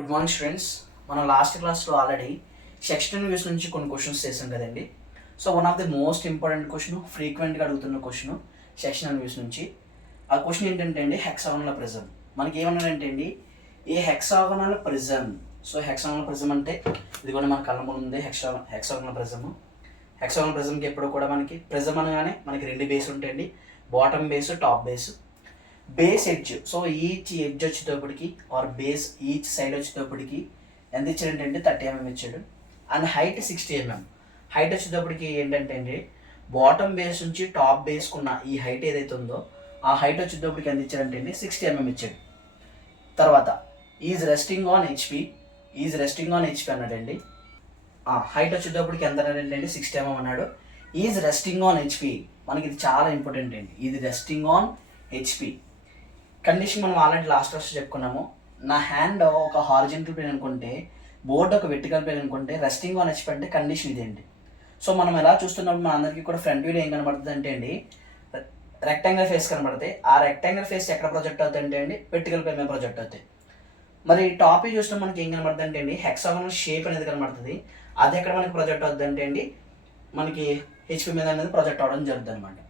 Good morning students. మనం last క్లాస్లో already section views నుంచి కొన్ని క్వశ్చన్స్ చేసాం కదండి. So one of the most important question, ఫ్రీక్వెంట్గా అడుగుతున్న క్వశ్చన్ సెక్షన్ వ్యూస్ నుంచి. ఆ క్వశ్చన్ ఏంటంటే అండి, హెక్సాగోనల్ ప్రిజం. మనకి ఏమన్నాడంటే అండి, a hexagonal prism. So hexagonal prism అంటే ఇది కూడా మన కళ్ళ ముందు ఉంది. హెక్సాగోనల్ ప్రిజము. హెక్సాగోనల్ ప్రిజంకి ఎప్పుడు కూడా మనకి ప్రిజం అనగానే మనకి రెండు బేస్ ఉంటాయండి, bottom base, top base. Base edge, so each edge వచ్చేటప్పటికి ఆర్ బేస్ ఈచ్ సైడ్ వచ్చేటప్పటికి ఎంత ఇచ్చాడంటే అండి 30 mm ఇచ్చాడు. And height 60 mm. హైట్ వచ్చేటప్పటికి ఏంటంటే అండి, బాటమ్ బేస్ నుంచి టాప్ బేస్కున్న ఈ హైట్ ఏదైతే ఉందో ఆ హైట్ వచ్చేటప్పటికి ఎంత ఇచ్చాడంటే అండి 60 mm ఇచ్చాడు. తర్వాత ఈజ్ రెస్టింగ్ ఆన్ హెచ్పి అన్నాడండి. హైట్ వచ్చేటప్పటికి ఎంత అన్నాడంటే అండి 60 mm అన్నాడు. ఈజ్ రెస్టింగ్ ఆన్ హెచ్పి, మనకి ఇది చాలా ఇంపార్టెంట్ అండి. ఇది రెస్టింగ్ ఆన్ హెచ్పి కండిషన్ మనం ఆల్రెడీ లాస్ట్ చెప్పుకున్నాము. నా హ్యాండ్ ఒక హారిజెంటల్ ప్లేన్ అనుకుంటే, బోర్డు ఒక వెర్టికల్ ప్లేన్ అనుకుంటే, రెస్టింగ్ ఆన్ హెచ్పి అంటే కండిషన్ ఇదేంటి. సో మనం ఎలా చూస్తున్నప్పుడు మన అందరికీ కూడా ఫ్రంట్ వ్యూలో ఏం కనబడుతుంది అంటే అండి, రెక్టాంగిల్ ఫేస్ కనబడతాయి. ఆ రెక్టాంగిల్ ఫేస్ ఎక్కడ ప్రొజెక్ట్ అవుతాయి అంటే అండి, వెర్టికల్ ప్లేన్ మీద ప్రొజెక్ట్ అవుతాయి. మరి టాప్ వ్యూ చూస్తే మనకి ఏం కనబడుతుంది అంటే అండి, హెక్సాగోనల్ షేప్ అనేది కనబడుతుంది. అది ఎక్కడ మనకి ప్రొజెక్ట్ అవుతుంది అంటే అండి, మనకి హెచ్పి మీద అనేది ప్రొజెక్ట్ అవ్వడం జరుగుతుంది అనమాట.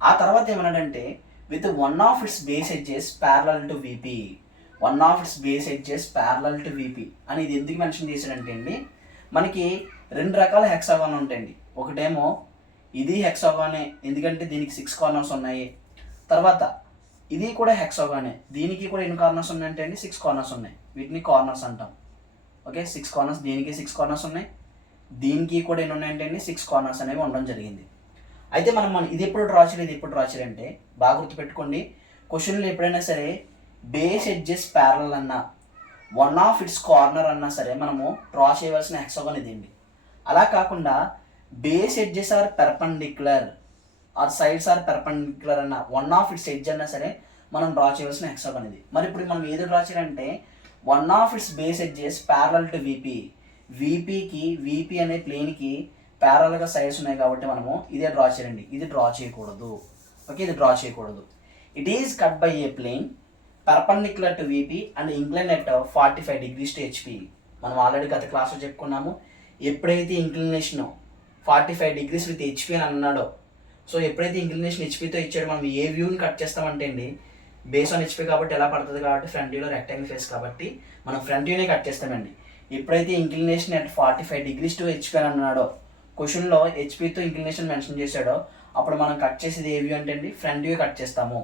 ఆ తర్వాత ఏమన్నాడంటే, with one of its base edges parallel to VP. One of it's base edges parallel to VP అని ఇది ఎందుకు మెన్షన్ చేశాడంటే అండి, మనకి రెండు రకాల హెక్సాగాన్ ఉంటాయండి. ఒకటేమో ఇది హెక్సాగానే, ఎందుకంటే దీనికి 6 కార్నర్స్ ఉన్నాయి. తర్వాత ఇది కూడా హెక్సాగానే, దీనికి కూడా ఎన్ని కార్నర్స్ ఉన్నాయంటే అండి 6 కార్నర్స్ ఉన్నాయి. వీటిని కార్నర్స్ అంటాం. ఓకే, 6 కార్నర్స్, దీనికి 6 కార్నర్స్ ఉన్నాయి, దీనికి కూడా ఎన్ని ఉన్నాయంటే అండి 6 కార్నర్స్ అనేవి ఉండడం జరిగింది. అయితే మనం ఇది ఎప్పుడు డ్రా చేయాలి అంటే బాగా గుర్తుపెట్టుకోండి. క్వశ్చన్లు ఎప్పుడైనా సరే బేస్ ఎడ్జెస్ ప్యారలల్ అన్నా, వన్ ఆఫ్ ఇట్స్ కార్నర్ అన్నా సరే మనము డ్రా చేయవలసిన హెక్సాగాన్ ఇదండి. అలా కాకుండా base edges are perpendicular are sides are perpendicular అన్న, వన్ ఆఫ్ ఇట్స్ ఎడ్జ్ అన్నా సరే మనం డ్రా చేయవలసిన హెక్సాగాన్ ఇది. మరి ఇప్పుడు మనం ఏది డ్రా చేయాలంటే, one of it's base edges parallel to VP అనే ప్లేన్కి ప్యారల్గా సైడ్స్ ఉన్నాయి కాబట్టి మనము ఇదే డ్రా చేయండి. ఇది డ్రా చేయకూడదు. ఓకే, ఇది డ్రా చేయకూడదు. It is cut by a plane perpendicular to VP and incline at 45 degrees to HP. మనం ఆల్రెడీ గత క్లాస్లో చెప్పుకున్నాము. ఎప్పుడైతే ఇంక్లినేషన్ 45 degrees విత్ HP అని అన్నాడో, సో ఎప్పుడైతే ఇంక్లినేషన్ హెచ్పితో ఇచ్చాడో మనం ఏ వ్యూని కట్ చేస్తామంటే అండి, బేస్ ఆన్ హెచ్పి కాబట్టి ఎలా పడుతుంది కాబట్టి ఫ్రంట్ వ్యూలో రెక్టాంగిల్ ఫేస్ కాబట్టి మనం ఫ్రంట్ వ్యూనే కట్ చేస్తామండి. ఎప్పుడైతే inclination at 45 degrees to HP అని అన్నాడో, క్వశ్చన్లో హెచ్పితో ఇంక్లినేషన్ మెన్షన్ చేశాడో, అప్పుడు మనం కట్ చేసేది ఏ వ్యూ అంటే అండి ఫ్రంట్ వ్యూ కట్ చేస్తాము.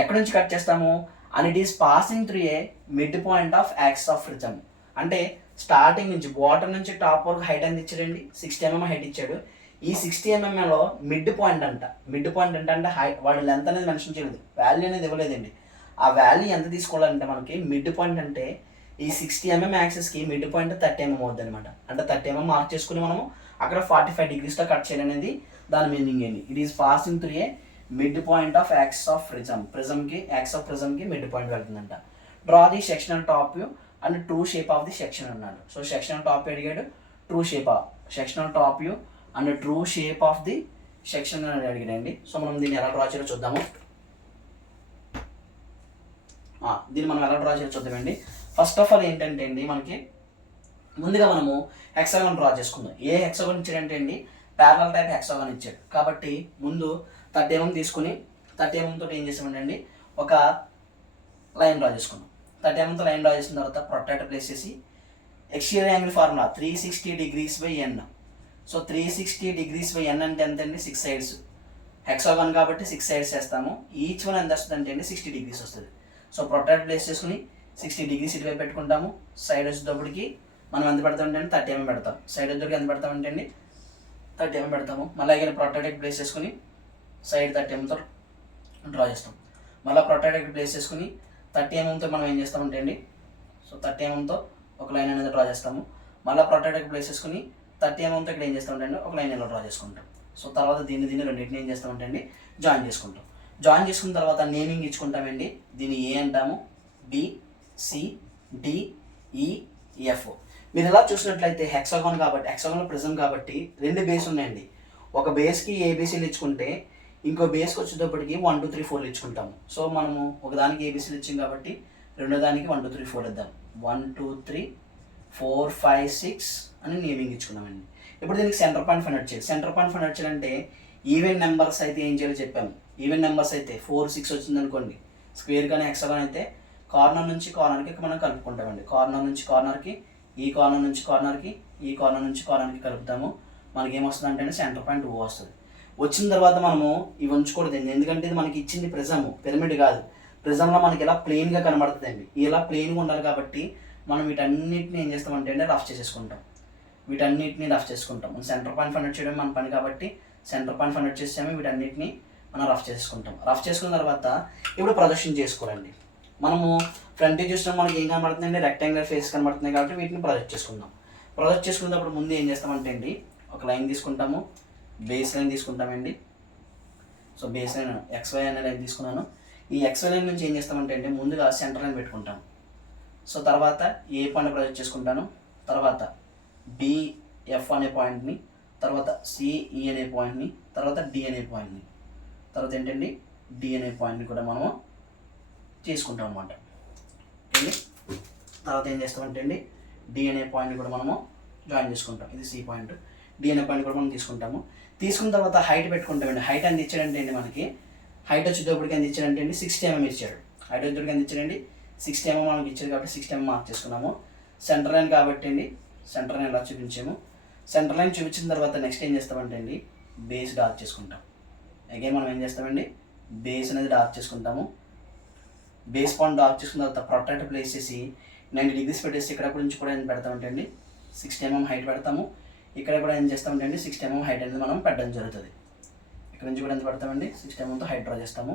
ఎక్కడి నుంచి కట్ చేస్తాము, and it is passing through a mid point of axis of prism. అంటే స్టార్టింగ్ నుంచి బాటమ్ నుంచి టాప్ వరకు హైట్ ఎంత ఇచ్చాడండి 60 mm హైట్ ఇచ్చాడు. ఈ 60 mmలో మిడ్ పాయింట్ అంటే వాడు లెంత్ అనేది మెన్షన్ చేయలేదు, వాల్యూ అనేది ఇవ్వలేదండి. ఆ వాల్యూ ఎంత తీసుకోవాలంటే మనకి మిడ్ పాయింట్ అంటే ఈ 60 mm యాక్సిస్కి మిడ్ పాయింట్ 30 mm అవుద్ది అనమాట. అంటే 30 mm మార్క్ చేసుకుని మనము అక్కడ 45 degreesతో కట్ చేయాలనేది దాని మీనింగ్ ఏంటి. It is passing through a mid point of axis of axis of ప్రిజంకి మిడ్ పాయింట్ వెళ్తుందంట. Draw the sectional top view and true shape of the section అన్నాడు. సో సెక్షనల్ టాప్ అడిగాడు, true shape of sectional top view and true shape of the section అని అడిగాడండి. So మనం దీన్ని ఎలా draw చేయాలో చూద్దాము. దీన్ని మనం ఎలా డ్రా చేయాలో చూద్దామండి. ఫస్ట్ ఆఫ్ ఆల్ ఏంటంటే అండి, మనకి ముందుగా మనము హెక్సాగాన్ డ్రా చేసుకుందాం. ఏ హెక్సాగాన్ ఇచ్చాడంటే అండి, ప్యారలల్ టైప్ హెక్సాగాన్ ఇచ్చాడు. కాబట్టి ముందు 30 mm తీసుకుని 30 mm తోటి ఏం చేసామంటే అండి, ఒక లైన్ డ్రా చేసుకున్నాం. 30 mm తో లైన్ డ్రా చేసిన తర్వాత ప్రొట్రాక్టర్ ప్లేస్ చేసి exterior angle formula 360 degrees by n. So 360 degrees by n అంటే ఎంత అండి 6 sides. హెక్సాగాన్ కాబట్టి 6 sides చేస్తాము. ఈచ్ వన్ ఎంత వస్తుంది అంటే అండి 60 degrees వస్తుంది. సో ప్రొట్రాక్టర్ ప్లేస్ చేసుకుని 60 degrees ఇటువైపు పెట్టుకుంటాము. సైడ్ వచ్చేటప్పటికి మనం ఎంత పెడతామంటే అండి 30 mm పెడతాం. సైడ్ వచ్చేటప్పటికి ఎంత పెడతామంటే అండి 30 mm పెడతాము. మళ్ళీ again ప్రొట్రాక్టర్ ప్లేస్ చేసుకుని సైడ్ 30 mm తో డ్రా చేస్తాం. మళ్ళీ ప్రొట్రాక్టర్ ప్లేస్ చేసుకుని 30 mm తో మనం ఏం చేస్తామంటే అండి, సో 30 mm తో ఒక లైన్ అనేది డ్రా చేస్తాము. మళ్ళీ ప్రొట్రాక్టర్ ప్లేస్ చేసుకుని 30 mm తో ఇక్కడ ఏం చేస్తామంటే అండి ఒక లైన్ ఇలా డ్రా చేసుకుంటాం. సో తర్వాత దీన్ని రెండింటిని ఏం చేస్తామంటే అండి జాయిన్ చేసుకుంటాం. జాయిన్ చేసుకున్న తర్వాత నేమింగ్ ఇచ్చుకుంటామండి. దీన్ని ఏ అంటాము, B, C, D, E, F. మీరు ఇలా చూసినట్లయితే హెక్సాగాన్ కాబట్టి, హెక్సాగాన్ ప్రిజం కాబట్టి రెండు బేస్ ఉన్నాయండి. ఒక బేస్కి ఏబీసీలు ఇచ్చుకుంటే ఇంకో బేస్కి వచ్చేటప్పటికి 1 2 3 4 ఇచ్చుకుంటాము. సో మనము ఒకదానికి ఏబీసీలు ఇచ్చాం కాబట్టి రెండో దానికి 1 2 3 4 ఇద్దాం. 1 2 3 4 5 6 అని నేమింగ్ ఇచ్చుకున్నామండి. ఇప్పుడు దీనికి సెంటర్ పాయింట్ ఫైండ్ అవుట్ చేయాలి. సెంటర్ పాయింట్ ఫైండ్ అవుట్ చేయాలంటే ఈవెన్ నెంబర్స్ అయితే ఏం చేయాలో చెప్పాము. ఈవెన్ నెంబర్స్ అయితే 4 6 వచ్చింది అనుకోండి, స్క్వేర్ కానీ హెక్సాగాన్ అయితే కార్నర్ నుంచి కార్నర్కి మనం కలుపుకుంటామండి. కార్నర్ నుంచి కార్నర్కి, ఈ కార్నర్ నుంచి కార్నర్కి, ఈ కార్నర్ నుంచి కార్నర్కి కలుపుతాము. మనకి ఏమొస్తుంది అంటే సెంటర్ పాయింట్ ఓ వస్తుంది. వచ్చిన తర్వాత మనము ఇవి ఉంచకూడదండి, ఎందుకంటే ఇది మనకి ఇచ్చింది ప్రిజము, పిరమిడ్ కాదు. ప్రిజంలో మనకి ఇలా ప్లెయిన్గా కనబడుతుందండి. ఇలా ప్లెయిన్గా ఉండాలి కాబట్టి మనం వీటన్నిటిని ఏం చేస్తామంటే రఫ్ చేసేసుకుంటాం. వీటన్నిటిని రఫ్ చేసుకుంటాం. సెంటర్ పాయింట్ ఫైండ్ అవుట్ చేయడం మన పని కాబట్టి సెంటర్ పాయింట్ ఫైండ్ అవుట్ చేసాము. వీటన్నిటిని మనం రఫ్ చేసుకుంటాం. రఫ్ చేసుకున్న తర్వాత ఇప్పుడు ప్రొజెక్షన్ చేసుకోవాలండి. మనము ఫ్రంట్ చూసినా మనకి ఏం కనబడుతుందండి, రెక్టాంగులర్ ఫేస్ కనబడుతుంది కాబట్టి వీటిని ప్రొజెక్ట్ చేసుకుందాం. ప్రొజెక్ట్ చేసుకున్నప్పుడు ముందు ఏం చేస్తామంటే అండి, ఒక లైన్ తీసుకుంటాము, బేస్ లైన్ తీసుకుంటామండి. సో బేస్ లైన్ XY అనే లైన్ తీసుకున్నాను. ఈ XY లైన్ నుంచి ఏం చేస్తామంటే అండి, ముందుగా సెంటర్ లైన్ పెట్టుకుంటాం. సో తర్వాత ఏ పాయింట్ ప్రొజెక్ట్ చేసుకుంటాను, తర్వాత BF అనే పాయింట్ని, తర్వాత CE అనే పాయింట్ని, తర్వాత D అనే పాయింట్ని, తర్వాత ఏంటండి D అనే పాయింట్ని కూడా మనము తీసుకుంటాం అన్నమాట. ఓకే, తర్వాత ఏం చేస్తామంటే అండి D అనే పాయింట్ని కూడా మనము జాయిన్ చేసుకుంటాం. ఇది C పాయింట్, D అనే పాయింట్ కూడా మనం తీసుకుంటాము. తీసుకున్న తర్వాత హైట్ పెట్టుకుంటామండి. హైట్ ఎంత ఇచ్చాడంటే అండి, మనకి హైట్ వచ్చేటప్పటికి ఎంత ఇచ్చాడంటే అండి 60 mm ఇచ్చాడు. హైట్ వచ్చేటప్పటికి ఎంత ఇచ్చాడండి 60 mm మనకి ఇచ్చాడు కాబట్టి 60 mm మార్క్ చేసుకున్నాము. సెంటర్ లైన్ కాబట్టి అండి సెంటర్ లైన్ ఇలా చూపించాము. సెంటర్ లైన్ చూపించిన తర్వాత నెక్స్ట్ ఏం చేస్తామంటే అండి బేస్ డార్క్ చేసుకుంటాం. అగైన్ మనం ఏం చేస్తామండి బేస్ అనేది డార్క్ చేసుకుంటాము. బేస్ పాయింట్ డార్క్ చేసుకున్న తర్వాత ప్రొట్రాక్టర్ ప్లేస్ చేసి 90 degrees పెట్టేసి ఇక్కడ నుంచి కూడా ఏం పెడతామంటే అండి 60 mm హైట్ పెడతాము. ఇక్కడ కూడా ఏం చేస్తామంటే అండి 60 mm హైట్ అనేది మనం పెట్టడం జరుగుతుంది. ఇక్కడ నుంచి కూడా ఎంత పెడతామండి 60 mmతో హైట్ డ్రా చేస్తాము.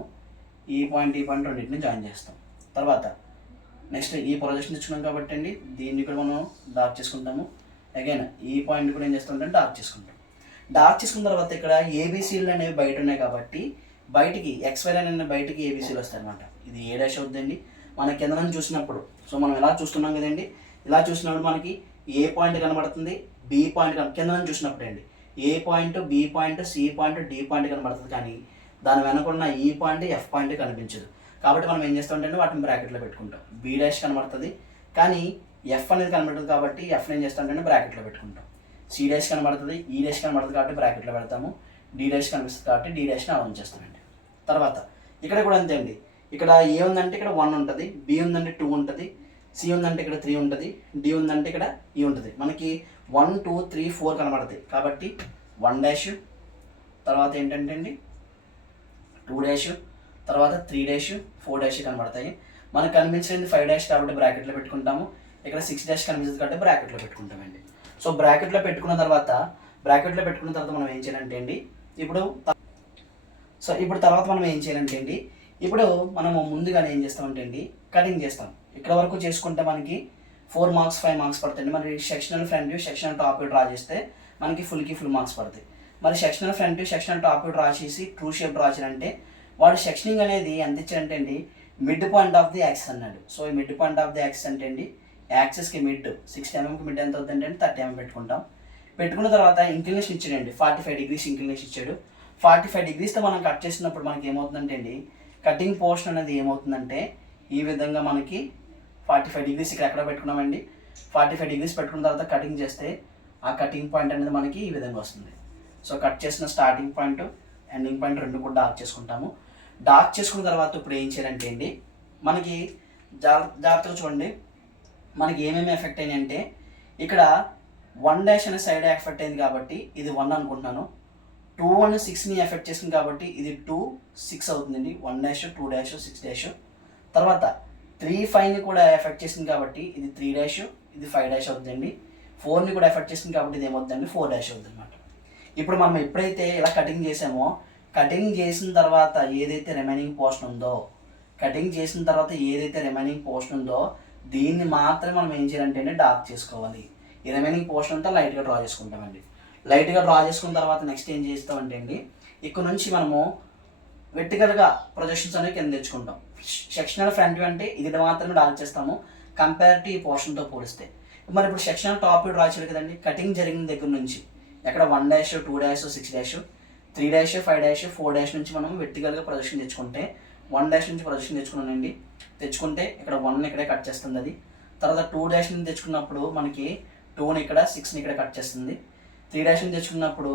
ఈ పాయింట్ రెండింటిని జాయిన్ చేస్తాం. తర్వాత నెక్స్ట్ ఈ ప్రొజెక్షన్ ఇచ్చుకున్నాం కాబట్టి అండి దీన్ని కూడా మనం డార్క్ చేసుకుంటాము. అగైన్ ఈ పాయింట్ కూడా ఏం చేస్తామంటే డార్క్ చేసుకుంటాం. డార్క్ చేసుకున్న తర్వాత ఇక్కడ ఏబీసీలు అనేవి బయట ఉన్నాయి కాబట్టి బయటికి XY లైన్ అనే బయటికి ఏబీసీలు వస్తాయి అనమాట. ఇది ఏ డాష్ అవుతుందండి మన కింద నుంచి చూసినప్పుడు. సో మనం ఎలా చూస్తున్నాం కదండి, ఇలా చూసినప్పుడు మనకి ఏ పాయింట్ కనబడుతుంది, బి పాయింట్ కింద నుంచి చూసినప్పుడు అండి A point, B point, C point, D point కనబడుతుంది. కానీ దాని వెనకున్న ఈ పాయింట్, F పాయింట్ కనిపించదు. కాబట్టి మనం ఏం చేస్తామంటే వాటిని బ్రాకెట్లో పెట్టుకుంటాం. బి డాష్ కనబడుతుంది కానీ F అనేది కనబడుతుంది కాబట్టి Fని ఏం చేస్తామంటే బ్రాకెట్లో పెట్టుకుంటాం. సి డాష్ కనబడుతుంది, ఈ డాష్ కనబడుతుంది కాబట్టి బ్రాకెట్లో పెడతాము. డి డాష్ కనిపిస్తుంది కాబట్టి డి డాష్ని అలా ఉంచేస్తామండి. తర్వాత ఇక్కడ కూడా అంతే అండి, ఇక్కడ ఏ ఉందంటే ఇక్కడ 1 ఉంటుంది, బి ఉందంటే 2 ఉంటుంది, సి ఉందంటే ఇక్కడ 3 ఉంటుంది, డి ఉందంటే ఇక్కడ ఈ ఉంటుంది. మనకి 1 2 3 4 కనబడుతుంది కాబట్టి 1 డాష్, తర్వాత ఏంటంటే అండి 2 డాష్, తర్వాత 3 డాష్, 4 డాష్ కనబడతాయి. మనకు కనిపించింది 5 డాష్ కాబట్టి బ్రాకెట్లో పెట్టుకుంటాము. ఇక్కడ 6 డాష్ కనిపిస్తుంది కాబట్టి బ్రాకెట్లో పెట్టుకుంటామండి. సో బ్రాకెట్లో పెట్టుకున్న తర్వాత మనం ఏం చేయాలంటే అండి ఇప్పుడు తర్వాత మనం ఏం చేయాలంటే అండి ఇప్పుడు మనము ముందుగానే ఏం చేస్తామంటే అండి కటింగ్ చేస్తాం. ఇక్కడ వరకు చేసుకుంటే మనకి 4 మార్క్స్ 5 మార్క్స్ పడుతుంది. మరి sectional front view, sectional top view draw చేస్తే మనకి ఫుల్ మార్క్స్ పడతాయి. మరి sectional front view, sectional top view draw చేసి ట్రూ షేప్ డ్రా చేయాలంటే వాడు సెక్షనింగ్ అనేది ఎంత ఇచ్చాడంటే అండి mid point of the axis అన్నాడు. సో ఈ mid point of the axis అంటే అండి యాక్సిస్కి మిడ్ 60 mmకి మిడ్ ఎంత అవుతుందంటే అండి 30 mm పెట్టుకుంటాం. పెట్టుకున్న తర్వాత ఇంక్లినేషన్ ఇచ్చాడండి 45 degrees ఇంక్లినేషన్ ఇచ్చాడు. 45 degreesతో మనం కట్ చేసినప్పుడు మనకి ఏమవుతుందంటే అండి కటింగ్ పోర్షన్ అనేది ఏమవుతుందంటే ఈ విధంగా మనకి 45 degrees ఇక్కడ ఎక్కడ పెట్టుకున్నామండి 45 degrees పెట్టుకున్న తర్వాత కటింగ్ చేస్తే ఆ కటింగ్ పాయింట్ అనేది మనకి ఈ విధంగా వస్తుంది. సో కట్ చేసిన స్టార్టింగ్ పాయింట్, ఎండింగ్ పాయింట్ రెండు కూడా డార్క్ చేసుకుంటాము. డార్క్ చేసుకున్న తర్వాత ఇప్పుడు ఏం చేయాలంటే అండి మనకి జాగ్రత్తగా చూడండి మనకి ఏమేమి ఎఫెక్ట్ అయినాయి అంటే ఇక్కడ 1 డాష్ అనే సైడ్ ఎఫెక్ట్ అయింది కాబట్టి ఇది 1 అనుకుంటున్నాను. 2 1 6ని ఎఫెక్ట్ చేసింది కాబట్టి ఇది 2 6 అవుతుందండి. 1 డాష్, 2 డాష్, 6 డాష్. తర్వాత 3 5ని కూడా ఎఫెక్ట్ చేసింది కాబట్టి ఇది 3 డాష్, ఇది 5 డాష్ అవుతుందండి. 4ని కూడా ఎఫెక్ట్ చేసింది కాబట్టి ఇది ఏమవుతుందండి 4 డాష్ అవుతుంది అనమాట. ఇప్పుడు మనం ఎప్పుడైతే ఇలా కటింగ్ చేసామో కటింగ్ చేసిన తర్వాత ఏదైతే రిమైనింగ్ పోర్షన్ ఉందో దీన్ని మాత్రమే మనం ఏం చేయాలంటే డార్క్ చేసుకోవాలి. ఈ రిమైనింగ్ పోర్షన్ అంతా లైట్గా డ్రా చేసుకుంటామండి. లైట్గా డ్రా చేసుకున్న తర్వాత నెక్స్ట్ ఏం చేస్తామంటే అండి ఇక్కడ నుంచి మనము వెర్టికల్గా ప్రొజెక్షన్స్ అనేవి కింద తెచ్చుకుంటాం. సెక్షనల్ ఫ్రంట్ వ్యూ అంటే ఇది మాత్రమే డార్క్ చేస్తాము కంపేర్ టు ఈ పోర్షన్తో పోలిస్తే. మరి ఇప్పుడు సెక్షనల్ టాప్ వ్యూ డ్రా చేయాలి కదండి. కటింగ్ జరిగిన దగ్గర నుంచి ఎక్కడ 1 dash, 2 dash, 6 dash, 3 dash, 5 dash, 4 dash నుంచి మనం వెర్టికల్గా ప్రొజెక్షన్ తెచ్చుకుంటే 1 డాష్ నుంచి ప్రొజెక్షన్ తెచ్చుకుంటే ఇక్కడ 1 ఇక్కడే కట్ చేస్తుంది అది. తర్వాత 2' నుంచి తెచ్చుకున్నప్పుడు మనకి 2ని ఇక్కడ 6ని ఇక్కడ కట్ చేస్తుంది. 3' నుంచి తెచ్చుకున్నప్పుడు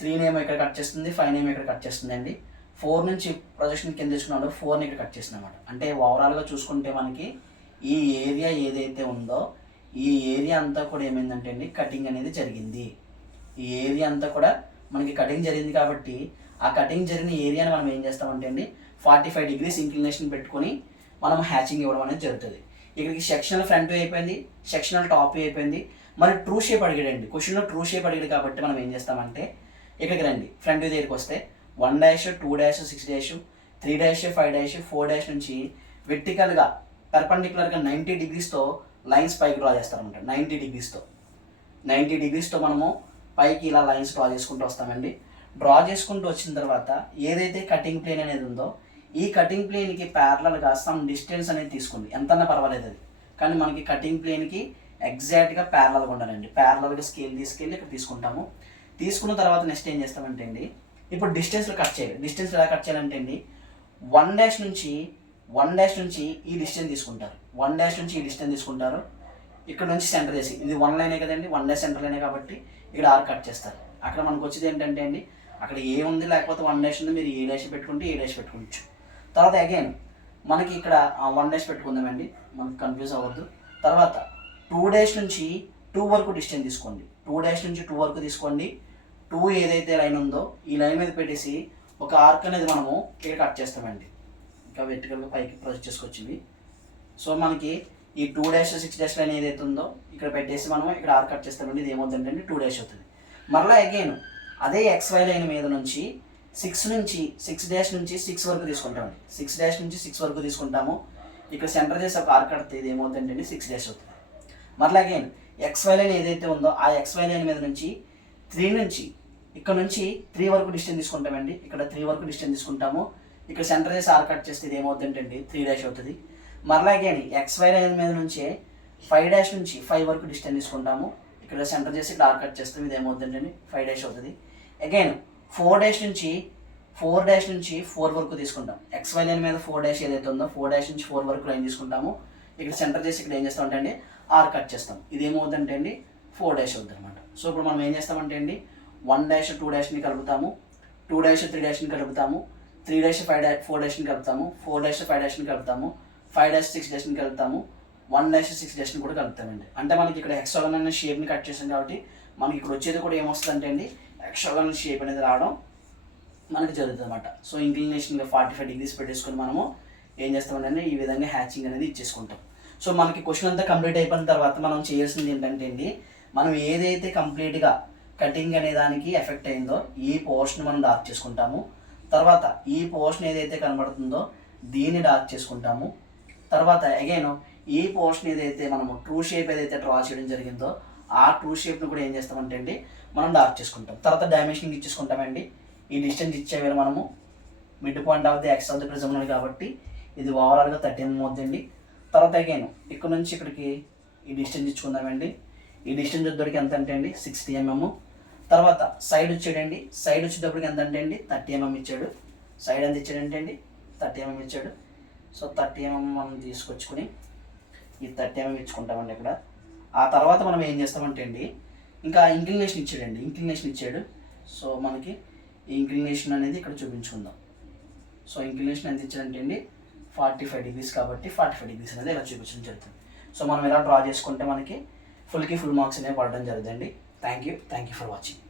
3ని ఏమో ఇక్కడ కట్ చేస్తుంది, 5ని ఏమో ఇక్కడ కట్ చేస్తుంది అండి. 4 నుంచి ప్రొజెక్షన్ కింద తెచ్చుకున్నప్పుడు 4ని ఇక్కడ కట్ చేస్తుంది అనమాట. అంటే ఓవరాల్గా చూసుకుంటే మనకి ఈ ఏరియా ఏదైతే ఉందో ఈ ఏరియా అంతా కూడా ఏమైందంటే అండి కటింగ్ అనేది జరిగింది. ఈ ఏరియా అంతా కూడా మనకి కటింగ్ జరిగింది కాబట్టి ఆ కటింగ్ జరిగిన ఏరియాని మనం ఏం చేస్తామంటే అండి 45 degrees ఇంక్లినేషన్ పెట్టుకొని మనం హ్యాచింగ్ ఇవ్వడం అనేది జరుగుతుంది. ఇక్కడికి సెక్షనల్ ఫ్రంట్ వ్యూ అయిపోయింది, సెక్షనల్ టాప్ వ్యూ అయిపోయింది. మరి ట్రూ షేప్ అడిగాడండి, క్వశ్చన్లో ట్రూ షేప్ అడిగాడు కాబట్టి మనం ఏం చేస్తామంటే ఇక్కడికి రండి. ఫ్రంట్ వ్యూ దగ్గరికి వస్తే 1', 2', 6', 3', 5', 4' నుంచి వెర్టికల్గా పర్పెండిక్యులర్గా 90 degreesతో లైన్స్ పైకి డ్రా చేస్తారనమాట. 90 degreesతో మనము పైకి ఇలా లైన్స్ డ్రా చేసుకుంటూ వస్తామండి. డ్రా చేసుకుంటూ వచ్చిన తర్వాత ఏదైతే కటింగ్ ప్లేన్ అనేది ఉందో ఈ కటింగ్ ప్లేన్కి ప్యారలల్గా సమ్ డిస్టెన్స్ అనేది తీసుకోండి, ఎంతన్నా పర్వాలేదు అది, కానీ మనకి కటింగ్ ప్లేన్కి ఎగ్జాక్ట్గా ప్యారలల్గా ఉండాలండి. ప్యారలల్గా స్కేల్ తీసుకెళ్ళి ఇక్కడ తీసుకుంటాము. తీసుకున్న తర్వాత నెక్స్ట్ ఏం చేస్తామంటే అండి ఇప్పుడు డిస్టెన్స్లో కట్ చేయాలి. డిస్టెన్స్ ఎలా కట్ చేయాలంటే అండి 1' నుంచి ఈ డిస్టెన్స్ తీసుకుంటారు. 1' నుంచి ఈ డిస్టెన్స్ తీసుకుంటారు. ఇక్కడ నుంచి సెంటర్ చేసి ఇది 1 లైనే కదండి, 1' సెంటర్ లైనే కాబట్టి ఇక్కడ ఆర్ కట్ చేస్తారు. అక్కడ మనకు వచ్చేది ఏంటంటే అండి అక్కడ ఏ ఉంది లేకపోతే 1' ఉంది, మీరు ఏ' పెట్టుకుంటే ఏ' పెట్టుకోవచ్చు. తర్వాత అగైన్ మనకి ఇక్కడ 1' పెట్టుకుందామండి, మనకు కన్ఫ్యూజ్ అవ్వద్దు. తర్వాత 2' నుంచి 2 వరకు డిస్టెన్స్ తీసుకోండి. 2' నుంచి 2 వరకు తీసుకోండి. 2 ఏదైతే లైన్ ఉందో ఈ లైన్ మీద పెట్టేసి ఒక ఆర్క్ అనేది మనము ఇక్కడ కట్ చేస్తామండి. ఇంకా వెర్టికల్గా పైకి ప్రొజెక్ట్ చేసుకొచ్చింది. సో మనకి ఈ 2' 6' లైన్ ఏదైతే ఉందో ఇక్కడ పెట్టేసి మనం ఇక్కడ ఆర్క్ కట్ చేస్తామండి. ఇది ఏమవుతుందంటే 2' అవుతుంది. మరలా అగైన్ అదే XY లైన్ మీద నుంచి 6 నుంచి 6' వరకు తీసుకుంటామండి. 6' నుంచి 6 వరకు తీసుకుంటాము. ఇక్కడ సెంటర్ చేసి ఒక ఆర్క్ కడితే ఇది ఏమవుతుందండి 6' అవుతుంది. మరలా అగైన్ XY లైన్ ఏదైతే ఉందో ఆ XY లైన్ మీద నుంచి 3 నుంచి ఇక్కడ నుంచి 3 వరకు డిస్టెన్స్ తీసుకుంటామండి. ఇక్కడ 3 వరకు డిస్టెన్స్ తీసుకుంటాము. ఇక్కడ సెంటర్ చేసి ఆర్క్ కట్ చేస్తే ఇది ఏమవుతుందండి 3' అవుతుంది. మరలా అగైన్ XY లైన్ మీద నుంచి 5' నుంచి 5 వరకు డిస్టెన్స్ తీసుకుంటాము. ఇక్కడ సెంటర్ చేసి ఇక్కడ ఆర్క్ కట్ చేస్తాం, ఇది ఏమవుతుందండి 5' అవుతుంది. అగైన్ 4' నుంచి 4 వరకు తీసుకుంటాం. XY లైన్ మీద 4' ఏదైతే ఉందో 4' నుంచి 4 వరకు లైన్ తీసుకుంటాము. ఇక్కడ సెంటర్ చేసి ఇక్కడ ఏం చేస్తామంటే అండి ఆర్క్ కట్ చేస్తాం, ఇది ఏమవుతుందంటే అండి 4' అవుతుంది అనమాట. సో ఇప్పుడు మనం ఏం చేస్తామంటే అండి 1' 2'ని కలుపుతాము, 2' 3'ని కలుపుతాము, 3' 4'ని కలుపుతాము, 4' 5'ని కలుపుతాము, 5' 6'ని కలుపుతాము, 1' 6'ని కూడా కలుపుతామండి. అంటే మనకి ఇక్కడ హెక్సాగన్ అనే షేప్ని కట్ చేసాం కాబట్టి మనకి ఇక్కడ వచ్చేది కూడా ఏమొస్తుందంటే అండి హెక్సాగన్ షేప్ అనేది రావడం మనకి జరుగుతుంది అనమాట. సో ఇంక్లినేషన్గా 45 degrees పెట్టేసుకొని మనము ఏం చేస్తామంటే ఈ విధంగా హ్యాచింగ్ అనేది ఇచ్చేసుకుంటాం. సో మనకి క్వశ్చన్ అంతా కంప్లీట్ అయిపోయిన తర్వాత మనం చేయాల్సింది ఏంటంటే అండి మనం ఏదైతే కంప్లీట్గా కటింగ్ అనే దానికి ఎఫెక్ట్ అయిందో ఈ పోర్షన్ మనం డార్క్ చేసుకుంటాము. తర్వాత ఈ పోర్షన్ ఏదైతే కనబడుతుందో దీన్ని డార్క్ చేసుకుంటాము. తర్వాత అగైన్ ఈ పోర్షన్ ఏదైతే మనము ట్రూ షేప్ ఏదైతే డ్రా చేయడం జరిగిందో ఆ ట్రూ షేప్ని కూడా ఏం చేస్తామంటే అండి మనం డార్క్ చేసుకుంటాం. తర్వాత డైమెన్షనింగ్ ఇచ్చేసుకుంటామండి. ఈ డిస్టెన్స్ ఇచ్చేవేళ మనము mid point of the X of the prism ఉన్నది కాబట్టి ఇది ఓవరాల్గా 30 mm అవుతుందండి. తర్వాత అగైన్ ఇక్కడ నుంచి ఇక్కడికి ఈ డిస్టెన్స్ ఇచ్చుకుందామండి. ఈ డిస్టెన్స్ వచ్చేటప్పటికి ఎంత అంటే అండి 60 mm. తర్వాత సైడ్ వచ్చాడండి, సైడ్ వచ్చేటప్పటికి ఎంత అంటే అండి 30 mm ఇచ్చాడు. సైడ్ ఎంత ఇచ్చాడంటే అండి 30 mm ఇచ్చాడు. సో 30 mm మనం తీసుకొచ్చుకొని ఈ 30 mm ఇచ్చుకుంటామండి ఇక్కడ. ఆ తర్వాత మనం ఏం చేస్తామంటే అండి ఇంకా ఇంక్లినేషన్ ఇచ్చాడండి, ఇంక్లినేషన్ ఇచ్చాడు. సో మనకి ఈ ఇంక్లినేషన్ అనేది ఇక్కడ చూపించుకుందాం. సో ఇంక్లినేషన్ ఎంత ఇచ్చాడంటే అండి 45 degrees కాబట్టి 45 degrees అనేది ఇలా చూపించడం జరుగుతుంది. సో మనం ఇలా డ్రా చేసుకుంటే మనకి ఫుల్ మార్క్స్ అనేవి పడడం జరుగుతుంది. Thank you for watching.